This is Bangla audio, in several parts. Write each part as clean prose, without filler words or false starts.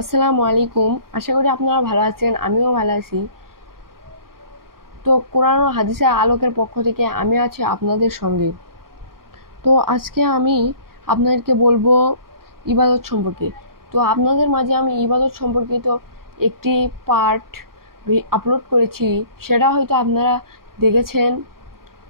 আসসালামু আলাইকুম। আশা করি আপনারা ভালো আছেন, আমিও ভালো আছি। তো কোরআন ও হাদিসের আলোকের পক্ষ থেকে আমি আছি আপনাদের সঙ্গে। তো আজকে আমি আপনাদেরকে বলবো ইবাদত সম্পর্কে। তো আপনাদের মাঝে আমি ইবাদত সম্পর্কিত একটি পার্ট আপলোড করেছি, সেটা হয়তো আপনারা দেখেছেন।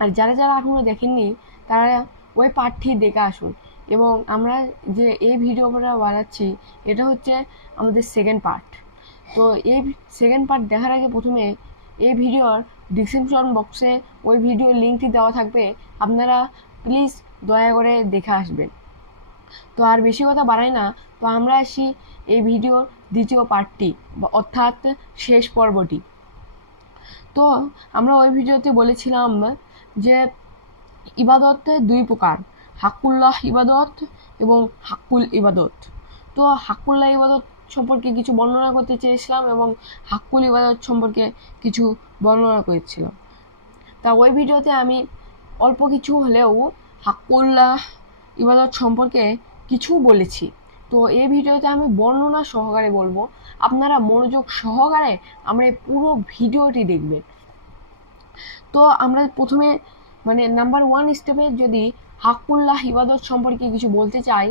আর যারা যারা এখনও দেখেননি তারা ওই পার্টটি দেখে আসুন। এবং আমরা যে এই ভিডিওটা বানাচ্ছি এটা হচ্ছে আমাদের সেকেন্ড পার্ট। তো এই সেকেন্ড পার্ট দেখার আগে প্রথমে এই ভিডিওর ডিসক্রিপশন বক্সে ওই ভিডিওর লিঙ্কটি দেওয়া থাকবে, আপনারা প্লিজ দয়া করে দেখে আসবেন। তো আর বেশি কথা বাড়াই না, তো আমরা আসি এই ভিডিওর দ্বিতীয় পার্টটি, অর্থাৎ শেষ পর্বটি। তো আমরা ওই ভিডিওতে বলেছিলাম যে ইবাদত দুই প্রকার, হাক্কুল্লাহ ইবাদত এবং হাক্কুল ইবাদত। তো হাক্কুল্লাহ ইবাদত সম্পর্কে কিছু বর্ণনা করতে চেয়েছিলাম এবং হাক্কুল ইবাদত সম্পর্কে কিছু বর্ণনা করেছিলাম। তা ওই ভিডিওতে আমি অল্প কিছু হলেও হাক্কুল্লাহ ইবাদত সম্পর্কে কিছু বলেছি। তো এই ভিডিওতে আমি বর্ণনা সহকারে বলবো, আপনারা মনোযোগ সহকারে আমরা পুরো ভিডিওটি দেখবেন। তো আমরা প্রথমে নাম্বার ওয়ান স্টেপে যদি হাক্কুল্লাহ ইবাদত সম্পর্কে কিছু বলতে চাই,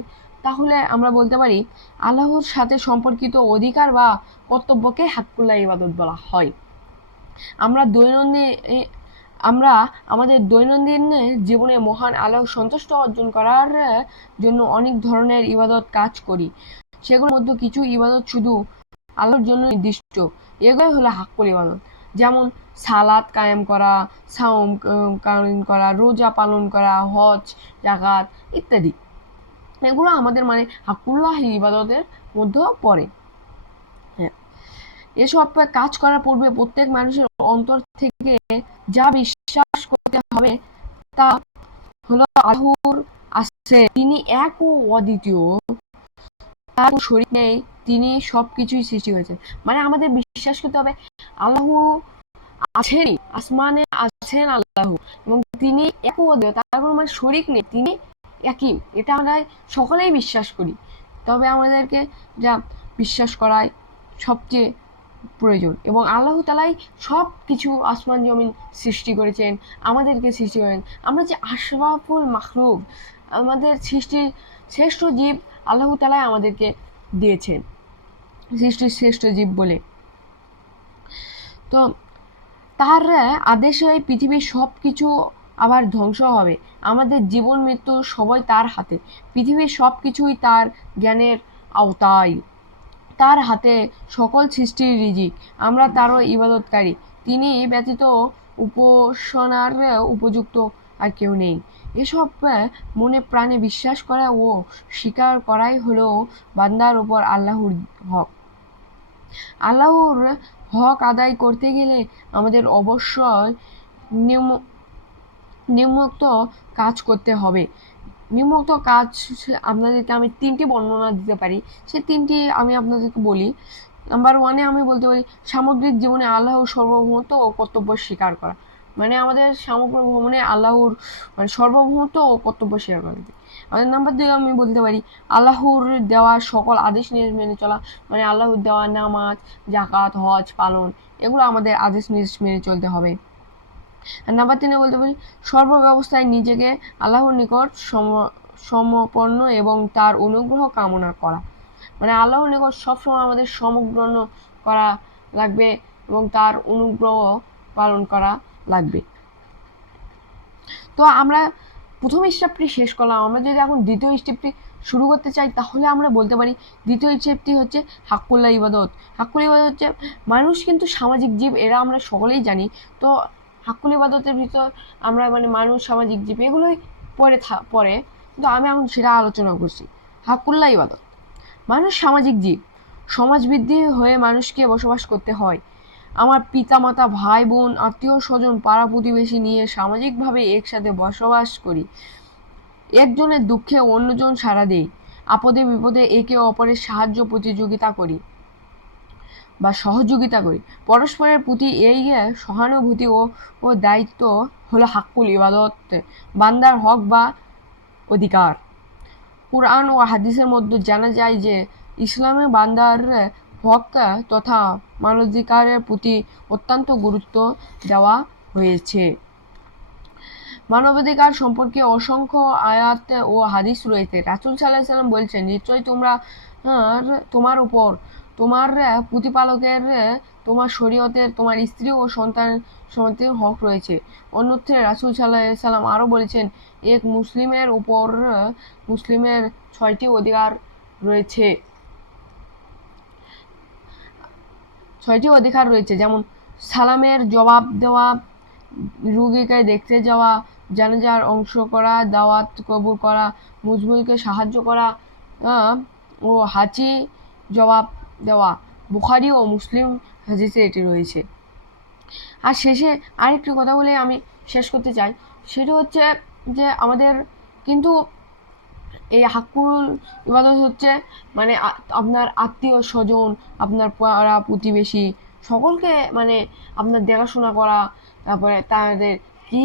তাহলে আমরা বলতে পারি আল্লাহর সাথে সম্পর্কিত অধিকার বা কর্তব্যকে হাক্কুল্লাহ ইবাদত বলা হয়। আমরা আমাদের দৈনন্দিন জীবনে মহান আল্লাহ সন্তুষ্ট অর্জন করার জন্য অনেক ধরনের ইবাদত কাজ করি। সেগুলোর মধ্যে কিছু ইবাদত শুধু আল্লাহর জন্য নির্দিষ্ট, এগুলোই হলো হাক্কুল ইবাদত। যেমন সালাত কায়েম করা, সাওম কায়েম করা, রোজা পালন করা, হজ, জাকাত ইত্যাদি। এগুলো আমাদের হাক্কুল্লাহ ইবাদতের মধ্যে পড়ে। হ্যাঁ, এসব কাজ করার পূর্বে প্রত্যেক মানুষের অন্তর থেকে যা বিশ্বাস করতে হবে তা হলো আল্লাহর আছে, তিনি এক ও অদ্বিতীয়, তার শরীক নেই, তিনি সবকিছুই সৃষ্টি হয়েছে। আমাদের বিশ্বাস করতে হবে আল্লাহ আছেনই, আসমানে আছেন আল্লাহ, এবং তিনি এক ও অদ্বিতীয়, তার কোনো শরীক নেই, তিনি একই। এটা আমরা সকলেই বিশ্বাস করি। তবে আমাদেরকে যা বিশ্বাস করায় সবচেয়ে প্রয়োজন, এবং আল্লাহ তালাই সব কিছু আসমান জমিন সৃষ্টি করেছেন, আমাদেরকে সৃষ্টি করেন। আমরা যে আশরাফুল মাখলুক, আমাদের সৃষ্টির শ্রেষ্ঠ জীব আল্লাহ তালাই আমাদেরকে দিয়েছেন সৃষ্টির শ্রেষ্ঠ জীব বলে। তো তার আদেশে এই পৃথিবীর সব কিছু আবার ধ্বংস হবে। আমাদের জীবন মৃত্যু সবই তার হাতে। পৃথিবীর সব কিছুই তার জ্ঞানের আওতায়। তার হাতে সকল সৃষ্টির রিজিক, আমরা তারও ইবাদতকারী। তিনি ব্যতীত উপাসনার উপযুক্ত আর কেউ নেই। এসব মনে প্রাণে বিশ্বাস করা ও স্বীকার করাই হলো বান্দার উপর আল্লাহর হক। আল্লাহর হক আদায় করতে গেলে আমাদের অবশ্যই নিম্নোক্ত কাজ করতে হবে। নিম্নোক্ত কাজ আপনাদেরকে আমি তিনটি বর্ণনা দিতে পারি, সেই তিনটি আমি আপনাদেরকে বলি। নাম্বার ওয়ানে আমি বলতে পারি সামগ্রিক জীবনে আল্লাহর সার্বভৌমত্ব ও কর্তব্য স্বীকার করা। আমাদের সমগ্র ভ্রমণে আল্লাহর সার্বভৌমত্ব ও কর্তব্য স্বীকার করা। আমাদের নাম্বার দুই আমি বলতে পারি আল্লাহর দেওয়া সকল আদেশ নির্দেশ মেনে চলা, আল্লাহর দেওয়া নামাজ, জাকাত, হজ পালন, এগুলো আমাদের আদেশ নির্দেশ মেনে চলতে হবে। আর নাম্বার তিনে বলতে পারি সর্বব্যবস্থায় নিজেকে আল্লাহর নিকট সমর্পণ এবং তার অনুগ্রহ কামনা করা। আল্লাহর নিকট সবসময় আমাদের সমগ্রণ করা লাগবে এবং তার অনুগ্রহ পালন করা লাগবে। তো আমরা প্রথম স্টেপটি শেষ করলাম। আমরা যদি এখন দ্বিতীয় স্টেপটি শুরু করতে চাই, তাহলে আমরা বলতে পারি দ্বিতীয় স্টেপটি হচ্ছে হাক্কুল্লাহ ইবাদত। হাক্কুল ইবাদত হচ্ছে, মানুষ কিন্তু সামাজিক জীব, এরা আমরা সকলেই জানি। তো হাক্কুল ইবাদতের ভিতর আমরা মানুষ সামাজিক জীব এগুলোই পরে কিন্তু আমি এখন সেটা আলোচনা করছি। হাক্কুল্লাহ ইবাদত, মানুষ সামাজিক জীব, সমাজবৃদ্ধি হয়ে মানুষকে বসবাস করতে হয়। আমার পিতামাতা, ভাই বোন, আত্মীয় স্বজন, পাড়া প্রতিবেশী নিয়ে সামাজিকভাবে একসাথে বসবাস করি। একজনের দুঃখে অন্যজন সাড়া দেই, আপদে বিপদে একে অপরের সহযোগিতা করি। পরস্পরের প্রতি এই সহানুভূতি ও দায়িত্ব হলো হাক্কুল ইবাদত, বান্দার হক বা অধিকার। কুরআন ও হাদিসের মধ্যে জানা যায় যে ইসলামে বান্দার হক তথা মানবাধিকারের প্রতি অত্যন্ত গুরুত্ব দেওয়া হয়েছে। মানবাধিকার সম্পর্কে অসংখ্য আয়াত ও হাদিস রয়েছে। রাসূল সাল্লাল্লাহু আলাইহি ওয়াসাল্লাম বলছেন, নিশ্চয়ই তোমার উপর তোমার প্রতিপালকের, তোমার শরীয়তের, তোমার স্ত্রী ও সন্তানের হক রয়েছে। অন্যত্রে রাসূল সাল্লাল্লাহু আলাইহি ওয়াসাল্লাম আরো বলেছেন, এক মুসলিমের উপর মুসলিমের 6টি অধিকার রয়েছে। 6টি অধিকার রয়েছে, যেমন সালামের জবাব দেওয়া, রোগীকে দেখতে যাওয়া, জানাজার অংশ করা, দাওয়াত কবুল করা, মুজমিলকে সাহায্য করা ও হাঁচি জবাব দেওয়া। বুখারী ও মুসলিম হাদিসে এটি রয়েছে। আর শেষে আরেকটি কথা বলে আমি শেষ করতে চাই, সেটা হচ্ছে যে আমাদের কিন্তু এই হাক্কুল ইবাদত হচ্ছে মানে আপনার আত্মীয় স্বজন, আপনার পাড়া প্রতিবেশী সকলকে মানে আপনার দেখাশোনা করা, তারপরে তাদের কি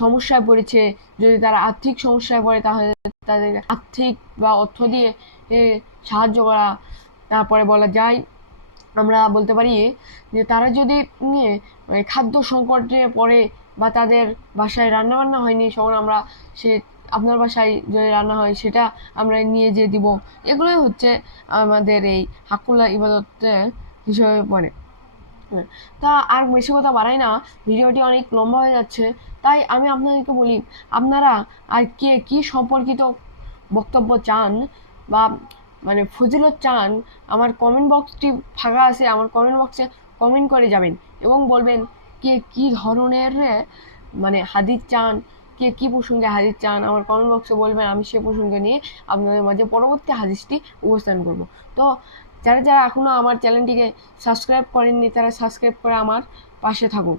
সমস্যায় পড়েছে, যদি তারা আর্থিক সমস্যায় পড়ে তাহলে তাদের আর্থিক বা অর্থ দিয়ে সাহায্য করা। তারপরে বলা যায়, আমরা বলতে পারি যে তারা যদি মানে খাদ্য সংকটে পড়ে বা তাদের বাসায় রান্নাবান্না হয়নি, তখন আমরা সে আপনার বাসায় যদি রান্না হয় সেটা আমরা নিয়ে যেয়ে দিব। এগুলোই হচ্ছে আমাদের এই হাক্কুল ইবাদত হিসেবে পড়ে। তা আর বেশি কথা বাড়াই না, ভিডিওটি অনেক লম্বা হয়ে যাচ্ছে, তাই আমি আপনাদেরকে বলি, আপনারা আর কে কি সম্পর্কিত বক্তব্য চান বা মানে ফজিলত চান, আমার কমেন্ট বক্সটি ফাঁকা আছে, আমার কমেন্ট বক্সে কমেন্ট করে যাবেন এবং বলবেন কে কি ধরনের মানে হাদিস চান, কে কি প্রসঙ্গে হাদিস চান, আমার কমেন্ট বক্সে বলবেন, আমি সে প্রসঙ্গে নিয়ে আপনাদের মাঝে পরবর্তী হাদিসটি উপস্থাপন করব। তো যারা যারা এখনও আমার চ্যানেলটিকে সাবস্ক্রাইব করেননি তারা সাবস্ক্রাইব করে আমার পাশে থাকুন।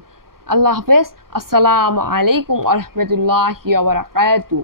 আল্লাহ হাফেজ। আসসালামু আলাইকুম ওয়া রাহমাতুল্লাহি ওয়া বারাকাতুহু।